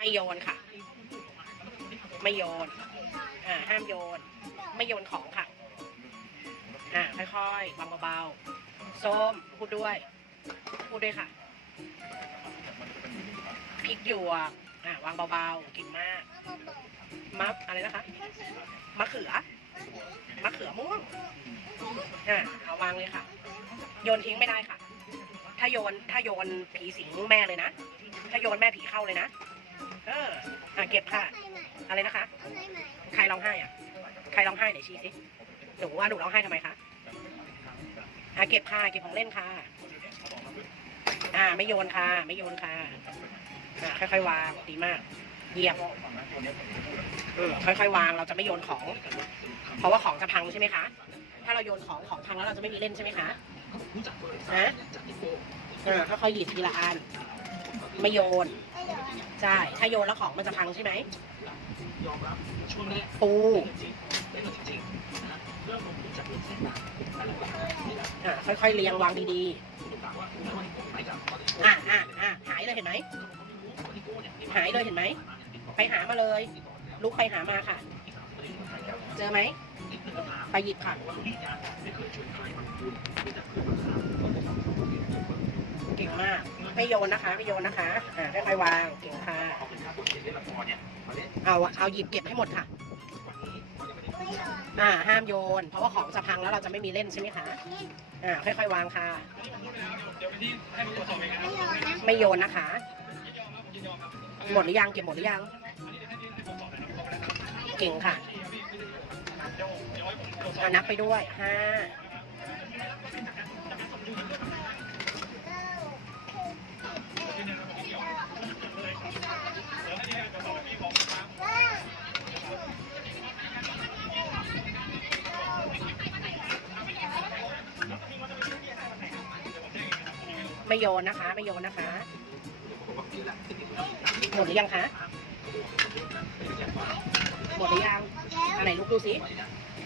ไม่โยนค่ะ ไม่โยน อ่า ห้ามโยน ไม่โยนของค่ะ อ่า ค่อยๆวางเบาๆส้มพูดด้วย พูดด้วยค่ะ พริกหยวก อ่า วางเบาๆกินมาก มะอะไรนะคะ มะเขือ มะเขือม่วง อ่าเอาวางเลยค่ะ โยนทิ้งไม่ได้ค่ะ ถ้าโยน ถ้าโยนผีสิงแม่เลยนะ ถ้าโยนแม่ผีเข้าเลยนะ เอออะเก็บค่ะ อะไรนะคะ ใครร้องไห้อะ ใครร้องไห้ไหนชี้สิหนูว่าหนูร้องไห้ทำไมคะอะเก็บค่ะ เก็บของเล่นค่ะ อ่า ไม่โยนค่ะ ไม่โยนค่ะ อ่าค่อยๆวาง ดีมาก เยี่ยมอืมค่อยๆวาง เราจะไม่โยนของ เพราะว่าของจะพังใช่ไหมคะ ถ้าเราโยนของ ของพังแล้วเราจะไม่มีเล่นใช่ไหมคะนะอ่าค่อยๆหยิบทีละอัน ไม่โยน ใช่ ถ้าโยนแล้วของมันจะพังใช่ไหมปูอ่าค่อยๆเรียงวางดีๆอ่าอ่าอ่าหายเลยเห็นไหมหายเลยเห็นไหม ไปหามาเลย ลุกไปหามาค่ะ เจอไหม ไปหยิบค่ะเก่งมาก ไม่โยนนะคะไม่โยนนะคะ อ่าค่อยๆวางเก่งค่ะ เอาเอาหยิบเก็บให้หมดค่ะ อ่าห้ามโยน เพราะว่าของจะพังแล้วเราจะไม่มีเล่นใช่ไหมคะ อ่าค่อยๆวางค่ะ ไม่โยนนะคะ หมดหรือยังเก็บหมดหรือยัง เก่งค่ะอ่านับไปด้วยห้า ไม่โยนนะคะ ไม่โยนนะคะหมดหรือยังคะหมดหรือยังอันไหนลุกดูสิ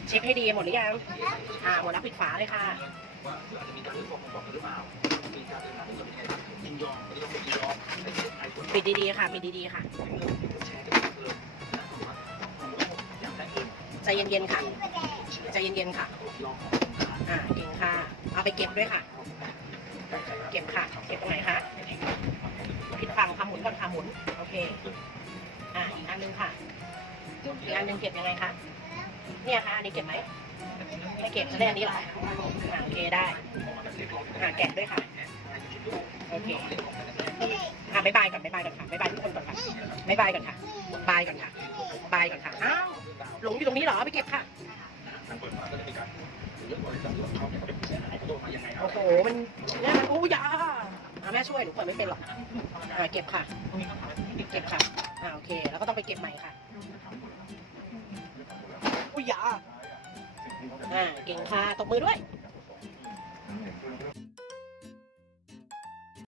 เช็คให้ดีหมดหรือยังอ่าหมดแล้วปิดฝาเลยค่ะปิดดีๆค่ะปิดดีๆค่ะใจเย็นๆค่ะใจเย็นๆค่ะอ่าเก่งค่ะ เอาไปเก็บด้วยค่ะ เก็บค่ะเก็บตรงไหนคะผิดฝั่งค่ะหมุนก่อนค่ะหมุนโอเคอ่าอีกอันหนึงค่ะอีกอันหนึงเก็บยังไงคะเนี่ยค่ะอันนี้เก็บไหมไม่เก็บจะได้อันนี้เหรออ่าโอเคได้อ่าแกะด้วยค่ะโอเคอ่าบายบายก่อนบายบายก่อนค่ะบายบายทุกคนก่อนค่ะบายบายก่อนค่ะบายก่อนค่ะบายก่อนค่ะอ้าวหลงอยู่ตรงนี้เหรอไปเก็บค่ะ โอ้โห มันเนี่ยมันอู้ยาอะแม่ช่วยหนูเปิดไม่เป็นหรอกอ่าเก็บค่ะ เก็บค่ะ อ่าโอเค แล้วก็ต้องไปเก็บใหม่ค่ะอุ้ยยาอ่าเก่งค่ะตบมือด้วย